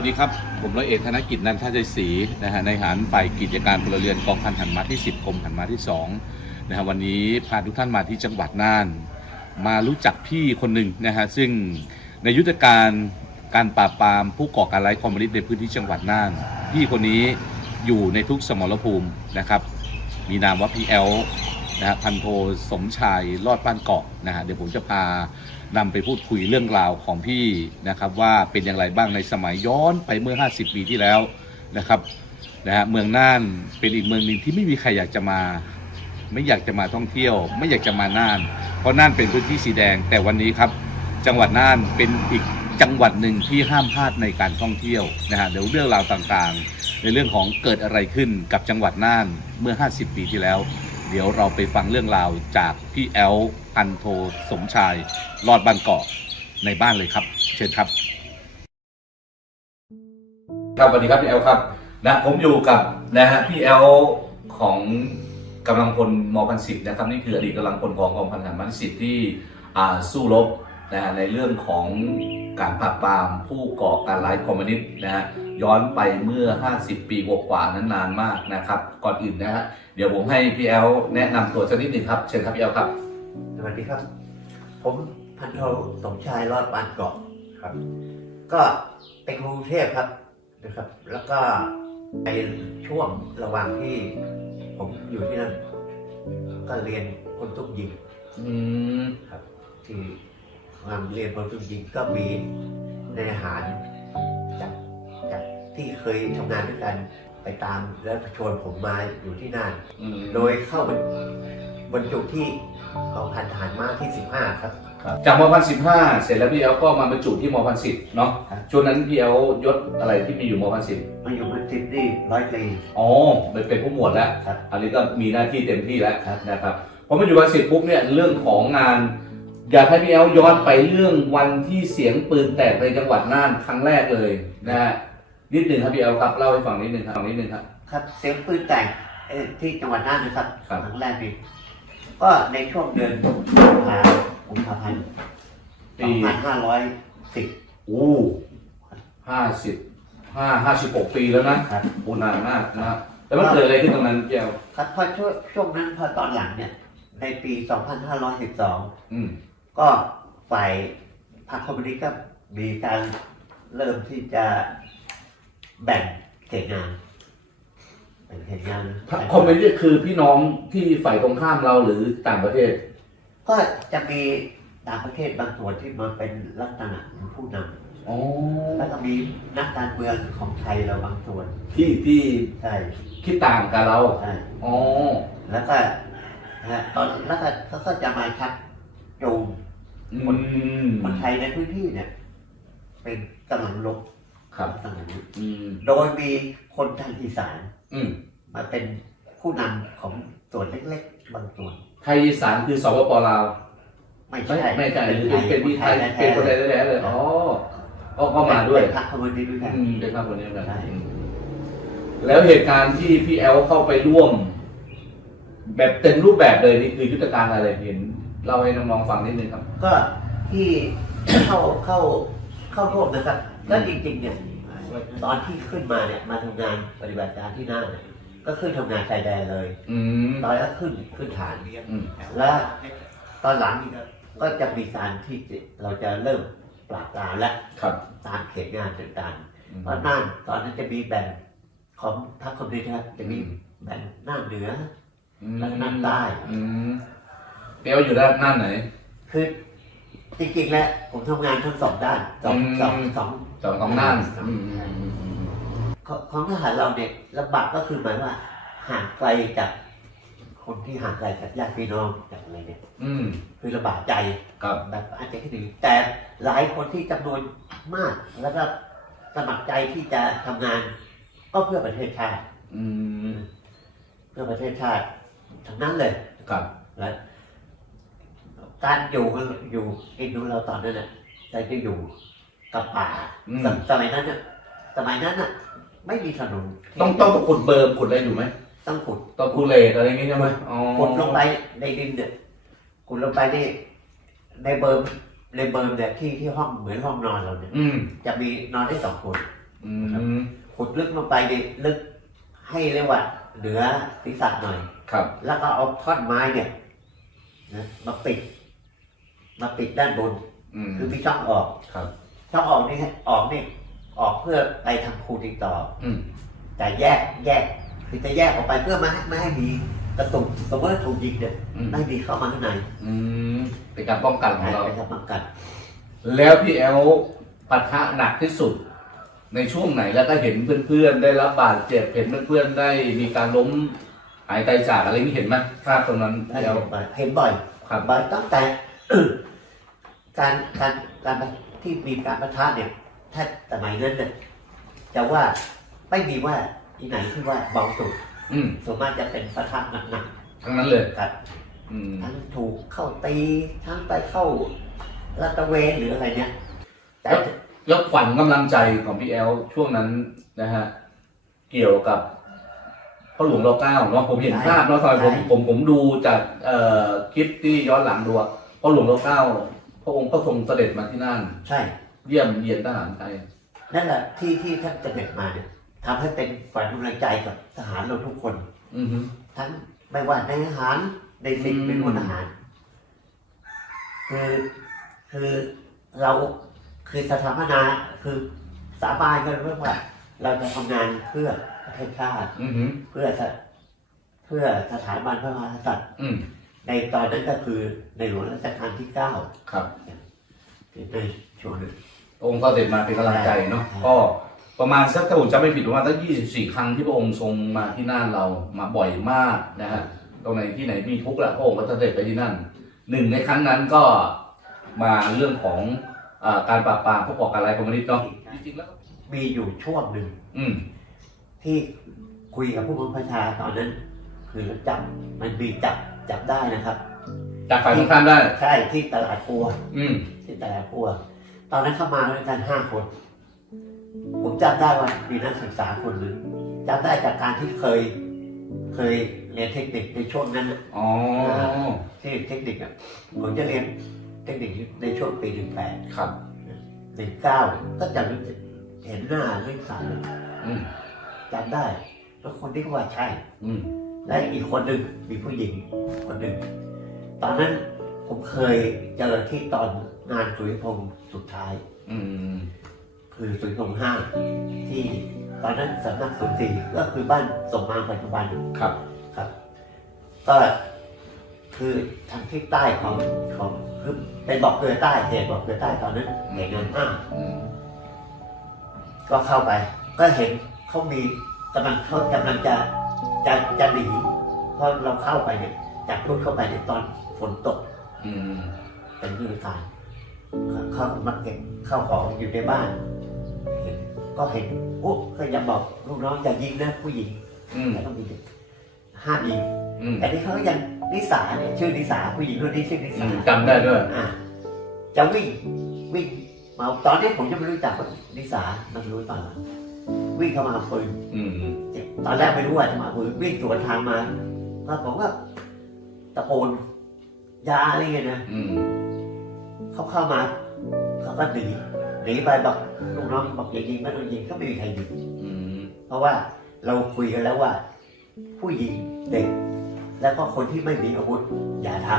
วัสดีครับผมร้อยเอกธนกิจนันทใจศรีนะฮะในหารฝ่ายกิจการพลเรือนกองพันหันมาที่ 10กรมหันมาที่2นะฮะวันนี้พาทุกท่านมาที่จังหวัดน่าน มารู้จักพี่คนหนึ่งนะฮะซึ่งในยุทธการการปราบปรามผู้ก่อการร้ายคอมมิวนิสต์ในพื้นที่จังหวัดน่าน พี่คนนี้อยู่ในทุกสมรภูมินะครับ มีนามว่าพี่แอลนะฮะพันโทสมชายรอดบ้านเกาะนะฮะเดี๋ยวผมจะพา นำไปพูดคุยเรื่องราวของพี่นะครับว่าเป็นอย่างไรบ้างในสมัยย้อนไปเมื่อ 50 ปีที่แล้วนะครับนะฮะเมืองน่านเป็นอีกเมืองหนึ่งที่ไม่มีใครอยากจะมา ไม่อยากจะมาท่องเที่ยว ไม่อยากจะมาน่าน เพราะน่านเป็นพื้นที่สีแดง แต่วันนี้ครับจังหวัดน่านเป็นอีกจังหวัดหนึ่งที่ห้ามพลาดในการท่องเที่ยวนะฮะเดี๋ยวเรื่องราวต่างๆ ในเรื่องของเกิดอะไรขึ้นกับจังหวัดน่านเมื่อ 50 ปีที่แล้ว เดี๋ยวเราไปฟังเรื่องราวจากพี่แอลพันโทสมชายรอดบ้านเกาะในบ้านเลยครับ เชิญครับ ครับสวัสดีครับพี่แอลครับนะผมอยู่กับนะฮะพี่แอลของกำลังพลมพันสิบนะครับนี่คืออดีตกำลังพลของกองพันทหารมันสิบที่สู้รบนะฮะในเรื่องของการปราบปรามผู้ก่อการร้ายคอมมิวนิสต์นะฮะ ย้อนไปเมื่อ 50 ปีกว่าๆนั้นนานมากนะครับ ก่อนอื่นนะฮะเดี๋ยวผมให้พี่แอลแนะนำตัวสักนิดหนึ่งครับเชิญครับพี่แอลครับ สวัสดีครับ ผมพันโทสมชายรอดปานเกาะครับ ก็เป็นกรุงเทพครับนะครับ แล้วก็ในช่วงระหว่างที่ผมอยู่ที่นั่น ก็เรียนคนทุกยิงอืมครับ ที่งานเรียนคนทุกยิงก็มีในอาหารจากจาก ที่เคยทำงานด้วยกันไปตามแล้วชวนผมมาอยู่ที่นั่น อืมโดยเข้าบรรบรรจุที่กองพันทหารม้าที่ 15 ครับ ครับจากมพันสิบห้าเสร็จแล้วพี่แอลก็มาบรรจุที่มพันสิบเนาะครับ ช่วงนั้นพี่แอลยศอะไรที่มีอยู่มพันสิบมาอยู่มันสิบนี่ร้อยตรี อ๋อเป็นเป็นผู้หมวดแล้ว ครับ อันนี้ก็มีหน้าที่เต็มที่แล้วครับ นะครับพอมาอยู่วันสิบปุ๊บเนี่ยเรื่องของงาน อยากให้พี่แอลย้อนไปเรื่องวันที่เสียงปืนแตกในจังหวัดน่านครั้งแรกเลยนะฮะ นิดหนึ่งครับพี่แอลครับเล่าให้ฟังนิดหนึ่งครับฟังนิดหนึ่งครับ ครับเสียงปืนแต่งเอ่อที่จังหวัดน่านนะครับครับครั้งแรกนี่ก็ในช่วงเดือนกุมภากุมภาพันธ์2510 อู้ห้าสิบห้าห้าสิบหกปีแล้วนะครับ โอ้นานมากนะแล้วมันเกิดอะไรขึ้นตรงนั้นพี่แอลครับพอช่วงช่วงนั้นพอตอนหลังเนี่ยในปี 2512 อืม ก็ฝ่ายพรรคคอมมิวนิสต์ก็มีการเริ่มที่จะ แบ่งเขตงานแบ่งเขตงานพรรคคอมมิวนิสต์คือพี่น้องที่ฝ่ายตรงข้ามเราหรือต่างประเทศ ก็จะมีต่างประเทศบางส่วนที่มาเป็นลักษณะเป็นผู้นอ๋อำแล้วก็มีนักการเมืองของไทยเราบางส่วนที่ที่ใช่คิดต่างกับเราใช่ อ๋อแล้วก็นะฮะตอนแล้วก็เขาก็จะมาชักจูงอืมคนไทยในพื้นที่เนี่ย เป็นกำลังลบ ครับกำลังลบอืม โดยมีคนทางอีสานอืม มาเป็นผู้นำของส่วนเล็กๆ บางส่วน ไทยอีสานคือสปปลาว ไม่ไม่ใช่ไม่ใช่หรือเป็นเป็นที่ไทยแท้ๆเป็นคนไทยแท้ๆเลย อ๋อก็ก็มาด้วย เป็นพรรคคอมมิวนิสต์ด้วยกัน อืมเป็นภาพคนนี้กันใช่ อืมแล้วเหตุการณ์ที่พี่แอลเข้าไปร่วม แบบเต็มรูปแบบเลยนี่คือยุทธการอะไรเห็นเล่าให้น้องๆฟังนิดนึงครับ ก็ที่ เข้าเข้าเข้าร่วมนะครับ แล้วจริงๆเนี่ยตอนที่ขึ้นมาเนี่ยมาทำงานปฏิบัติการที่น่านเนี่ยก็ขึ้นทำงานชายแดนเลยอืมตอนแล้วขึ้นขึ้นฐาน อืมแล้วตอนหลังนี่ก็จะมีการที่จะเราจะเริ่มปราบปรามและครับ ตามเขตงานต่างอืมๆเพราะน่านตอนนั้นจะมีแบ่งของพรรคคอมมิวนิสต์นะครับจะมีแบ่งน่านเหนือแล้วก็นั่นได้ อืมเปียวอยู่ด้านหน้านไหน คือจริงๆแล้วผมทำงานทั้งสองด้านสองอืม สองสอง สองของน่านสองอืมอืมอืมอืมของของทหารเราเนี่ยลำบากก็คือหมายว่าห่างไกลจากคนที่ห่างไกลจากญาติพี่น้องจากอะไรเนี่ย อืม คือลำบากใจครับ แบบอาจจะที่หนึ่งแต่หลายคนที่จำนวนมากแล้วก็สมัครใจที่จะทำงาน ก็เพื่อประเทศชาติ อืมเพื่อประเทศชาติทั้งนั้นเลยครับและการอยู่กันอยู่กินของเราตอนนั้นน่ะใจจะอยู่ กับป่าอืม สมสมัยนั้นน่ะสมัยนั้นน่ะ ไม่มีถนนที่ต้องต้องขุดเบิร์มขุดอะไรอยู่ไหมต้องขุดต้องคูเลตอะไรอย่างงี้ใช่ไหมอ๋อขุดลงไปในดินเนี่ยขุดลงไปนี่ในเบิร์มในเบิร์มเนี่ยที่ที่ห้องเหมือนห้องนอนเราเนี่ยอืมจะมีนอนได้สองคน อืมขุดลึกลงไปเนี่ยลึกให้เรียกว่าเหนือศีรษะหน่อย ครับ แล้วก็เอาท่อนไม้เนี่ยนะมาปิด มาปิดด้านบน อืมคือมีช่องออก ครับ ช่องออกนี่ออกนี่ออกเพื่อไปทำคูติดต่อ อืม แต่แยกแยกคือจะแยกออกไปเพื่อไม่ให้ไม่ให้มีกระสุนสมมติว่าถูกยิงเนี่ยอืม ไม่ให้มีเข้ามาข้างในอืมเป็นการป้องกันของให้เรา ไปทำป้องกัน แล้วพี่แอลปะทะหนักที่สุด ในช่วงไหนแล้วก็เห็นเพื่อนๆ ได้รับบาดเจ็บเห็นเพื่อนๆได้มีการล้มหายใจจากอะไรนี่เห็นไหมภาพตรงนั้นให้พี่แอลเห็นบ่อยเห็นบ่อยครับ บ่อยตั้งแต่ การการการ ที่มีการประทะเนี่ยถ้าสมัยนั้นเนี่ยจะว่าไม่มีว่าที่ไหนที่ว่าเบาสุดอืมส่วนมากจะเป็นประทะหนักทั้งนั้นเลยๆกันอืมทั้งถูกเข้าตีทั้งไปเข้าลาดตระเวนหรืออะไรเนี่ยแต่แล้วขวัญกำลังใจของพี่แอลช่วงนั้นนะฮะเกี่ยวกับพ่อหลวงรอเก้าเนาะผมเห็นภาพเนาะตอนผมผมผมดูจากเอ่อคลิปที่ย้อนหลังดูอะพ่อหลวงรอเก้าพ ระองค์ก็ทรงเสด็จมาที่นั่น ใช่ เยี่ยมเยียนทหารไทยนั่นแหละที่ที่ท่านเสด็จมาเนี่ยทำให้เป็นฝันกำลังใจกับทหารเราทุกคน อือฮึ ทั้งไม่ว่าในทหารในสิ่งอืม เป็นคนทหาร คือคือเราคือสถาปนาคือสาบานกันเรื่องว่า เราจะทำงานเพื่อประเทศชาติ อือฮึเพื่อสถเพื่อสถาบันพระมหากษัตริย์อืม ในตอนนั้นก็คือในหลวงรัชกาลที่เก้าครับ ในช่วงนั้นองค์เสด็จมาเป็นกำลังใจเนาะใช่ก็ประมาณสักถ้าผมจำไม่ผิดประมาณสัก24 ครั้งที่พระองค์ทรงมาที่น่านเรามาบ่อยมากนะฮะตรงไหนที่ไหนมีทุกข์ละพระองค์ก็เสด็จไปที่นั่นหนึ่งในครั้งนั้นก็มาเรื่องของอาการปราบปรามพวกก่อการร้ายคอมมิวนิสต์เนาะจริงๆแล้วก็มีอยู่ช่วงหนึ่งอืมที่คุยกับผู้บังคับบัญชาตอนนั้น คือจับมันมีจับ จับได้นะครับ จากฝ่ายตรงข้ามได้ ใช่ที่ตลาดปัว อืม ที่ตลาดปัว ตอนนั้นเข้ามาด้วยกันห้าคน ผมจำได้ว่ามีนักศึกษาคนหนึ่งจำได้จากการที่เคย เคยเรียนเทคนิคในช่วงนั้นน่ะอ๋อ ที่เทคนิคอะผมจะเรียนเทคนิคในช่วงปีหนึ่งแปดครับ หนึ่งเก้าก็จำเห็นหน้าเรื่องสารอืมจำได้ แล้วคนที่ว่าใช่ อืม และอีกคนหนึ่งมีผู้หญิงคนหนึ่งตอนนั้นผมเคยเจอที่ตอนงานสุริพงษ์สุดท้าย อืม คือสุริพงษ์ห้าที่ตอนนั้นสำนักสุนทรีก็คือบ้านสมมาปัจจุบันครับ ครับ ก็คือทางทิศใต้ของของคือเป็นบอกเกลือใต้เขตบอกเกลือใต้ตอนนั้นเหตุงานห้าอืม ก็เข้าไป ก็เห็นเขามีกำลังเขากำลังจะ จะจะหนีเพราะเราเข้าไปเนี่ยจากรถเข้าไปในยตอนฝนตกอืมเป็นฤดูกาลเขามาเก็บข้าวของอยู่ในบ้านเห็นก็เห็นโอ้ก็ยังบอกลูกน้องอย่ายิงนะผู้หญิงอืมแล้วต้องมีเด็กห้ามยิงอืมแต่นี่เขาก็ยังนิสาเนี่ยชื่อนิสาผู้หญิงคนนี้ชื่อนิอืสามจำได้ด้วย อ่าจะวิ่งวิ่งมาตอนนี้ผมยังไม่รู้จักว่านิสามันรู้เปล่าวิ่งเข้ามาเอาปืน อืม ตอนแรกไม่รู้ว่าจะมาเอาปืนวิ่งสวนทางมาแล้วผมก็ตะโกนยาอะไรเงี้ยนะ อืมเขาเข้ามาเขาก็หนีหนีไปบอกลูกน้องบอกอย่ายิงไม่ต้องยิงก็ไม่มีใครยิงอืมเพราะว่าเราคุยกันแล้วว่า ผู้หญิงเด็ก แล้วก็คนที่ไม่มีอาวุธอย่าท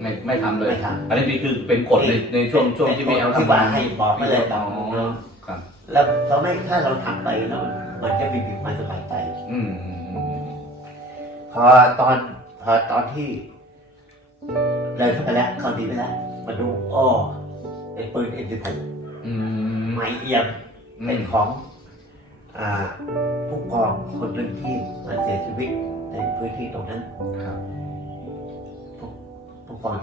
ไม่ไม่ทำำเลย ไม่ทอันนี้คือเป็นกฎในในช่วงำช่วงที่ไม่เอาที่ทำว่าให้บอกไปเลยกับอ๋อน้อง ครับ แล้วเราไม่ถ้าเราทำไปแล้วมันจะไม่มีความสบายใจ อืมพอตอน พอตอนที่เดินเข้าไปแล้วเขาดีไปแล้วมาดูอ้อเป็นปืนเอ็มสิบหกอืมไม้เอี่ยมเป็นของอผู้กองคนหนึ่งที่มาเสียชีวิตในพื้นที่ตรงนั้นครับผู้ผู้กอง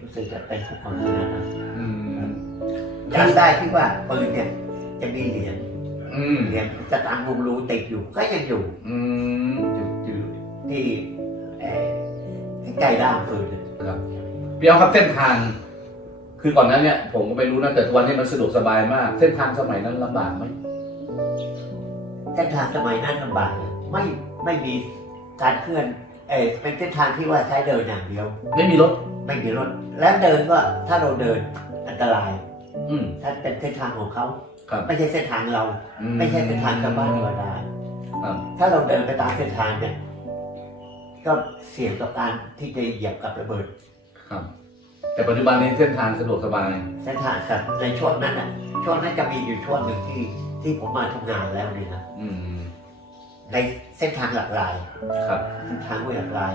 รู้สึกจะเป็นผู้กองทหารนะจำได้ที่ว่าปืนเนี่ยจะมีเหรียญ อืมเหรียญสตางค์วงรูติดอยู่ก็ยังอยู่อืมอยู่อยู่ที่เอ่อใกล้ๆด้ามปืนน่ะครับพี่เอาครับเส้นทาง คือก่อนหนั้นเนี่ยผมก็ไม่รู้นะแต่ทุกวันนี้มันสะดวกสบายมาก เส้นทางสมัยนั้นลำบากไหมเส้นทางสมัยนั้นลำบากนะไม่ไม่มีการเคลื่อน เออเป็นเส้นทางที่ว่าใช้เดินอย่างเดียว ไม่มีรถ ไม่มีรถ และเดินก็ถ้าเราเดินอันตราย อืมถ้าเป็นเส้นทางของเขา ครับ ไม่ใช่เส้นทางเราไม่ใช่เส้นทางชาวบ้านธรรมดาครับถ้าเราเดินไปตามเส้นทางเนี่ยก็เสี่ยงกับการที่จะเหยียบกับระเบิดครับ แต่ปัจจุบันนี้เส้นทางสะดวกสบาย เส้นทางครับในช่วงนั้นน่ะช่วงนั้นจะมีอยู่ช่วงหนึ่งที่ที่ผมมาทำงานแล้วเนี่ยนะอืมในเส้นทางหลักลายครับ เส้นทางห้วยหลักลาย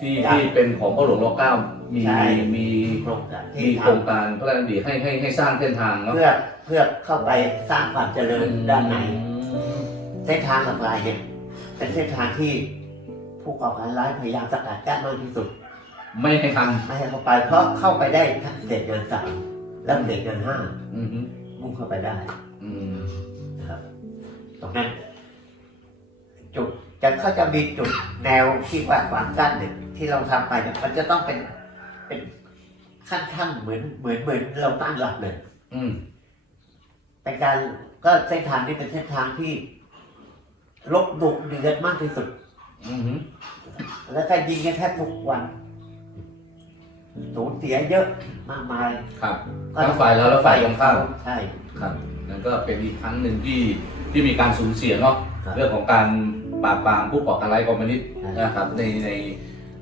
ที่ครับ ที่เป็นของพ่อหลวงรอเก้ามีใช่มีโครงการที่มีทโครงการพระราชดำริให้ให้ให้สร้างเส้นทางำเนาะเพื่อ เพื่อเข้าไปสร้างความเจริญด้านในเส้นทางหลักลายเนี่ยเป็นเส้นทางที่ผู้ก่อการร้ายพยายามสกัดกั้นมากที่สุด ไม่ให้ทไม่ให้เข้าไป เพราะเข้าไปได้ทั้งเด็กเงินสามและเด็กเงินห้าำอืมฮึมุ่งเข้าไปได้อืมนะครับ ตรงนั้น จุดจะเขาจะมีจุดแนวที่ว่าขวางกั้นเนี่ยที่เราทำไปเนี่ยมันจะต้องเป็นเป็นขั้นขั้นๆเหมือนเหมือนเหมือนเราตั้งหลักเลย อืม เป็นการก็เส้นทางนี้เป็นเส้นทางที่ลบดุเดือดมากที่สุด อืมฮึแล้วก็ยิงกันแทบทุกวันสูญเสียเยอะมากมาย ครับทั้งฝ่ายเราและฝ่ายตรงข้ามใช่ครับนั่นก็เป็นอีกครั้งหนึ่งที่ที่มีการสูญเสียเนาะครับเรื่องของการปราบปรามผู้ก่อการร้ายคอมมิวนิสต์ใช่นะครับในใน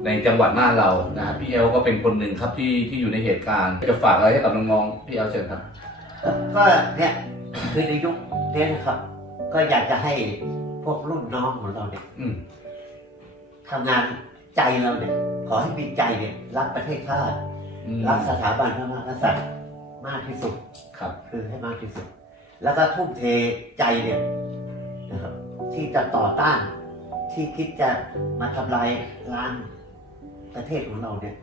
ในจังหวัดน่านเรานะครับพี่เอลก็เป็นคนหนึ่งครับที่ที่อยู่ในเหตุการณ์จะฝากอะไรให้กับน้องๆพี่เอลเชิญครับ ก็เนี่ยคือในยุคนี้นะครับ ก็อยากจะให้พวกรุ่นน้องของเราเนี่ยอืมทำงานใจเราเนี่ย ขอให้มีใจเนี่ย รักประเทศชาติอืมรักสถาบันพระมหากษัตริย์มากที่สุดครับ คือให้มากที่สุด แล้วก็ทุ่มเทใจเนี่ยนะครับ ที่จะต่อต้านที่คิดจะมาทำลายล้างประเทศของเราเนี่ย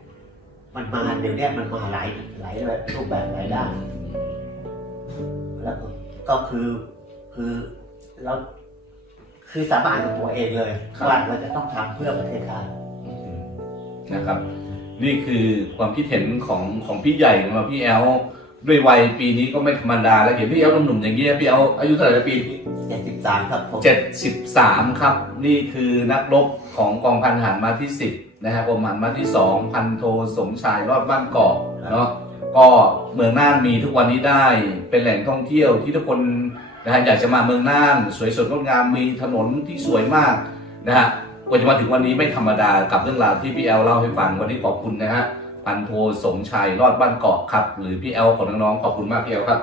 มันมาเดี๋ยวเนี้มันมาหลายหลายรูปแบบหลายด้าน แล้วก็ก็คือ คือเราคือสาบานกับตัวเองเลยครับ ว่าเราจะต้องทำเพื่อประเทศชาตินะครับ นี่คือความคิดเห็นของของพี่ใหญ่ของเราพี่แอลด้วยวัยปีนี้ก็ไม่ธรรมดาแล้วเห็นพี่แอลหนุ่มๆอย่างเงี้ยพี่แอลอายุเท่าไหร่แล้วปี73ครับผม73 ครับ นี่คือนักรบของกองพันทหารมาที่ 10นะฮะกองพันมาที่ 2 พันโทสมชายรอดบ้านเกาะเนาะ ก็เมืองน่านมีทุกวันนี้ได้เป็นแหล่งท่องเที่ยวที่ทุกคนนะฮะอยากจะมาเมืองน่าน สวยสดงดงามมีถนนที่สวยมากนะฮะกว่าจะมาถึงวันนี้ไม่ธรรมดากับเรื่องราวที่พี่แอลเล่าให้ฟังวันนี้ขอบคุณนะฮะพันโทสมชัยรอดบ้านเกาะครับ หรือพี่แอลของน้องๆขอบคุณมากพี่แอลครับ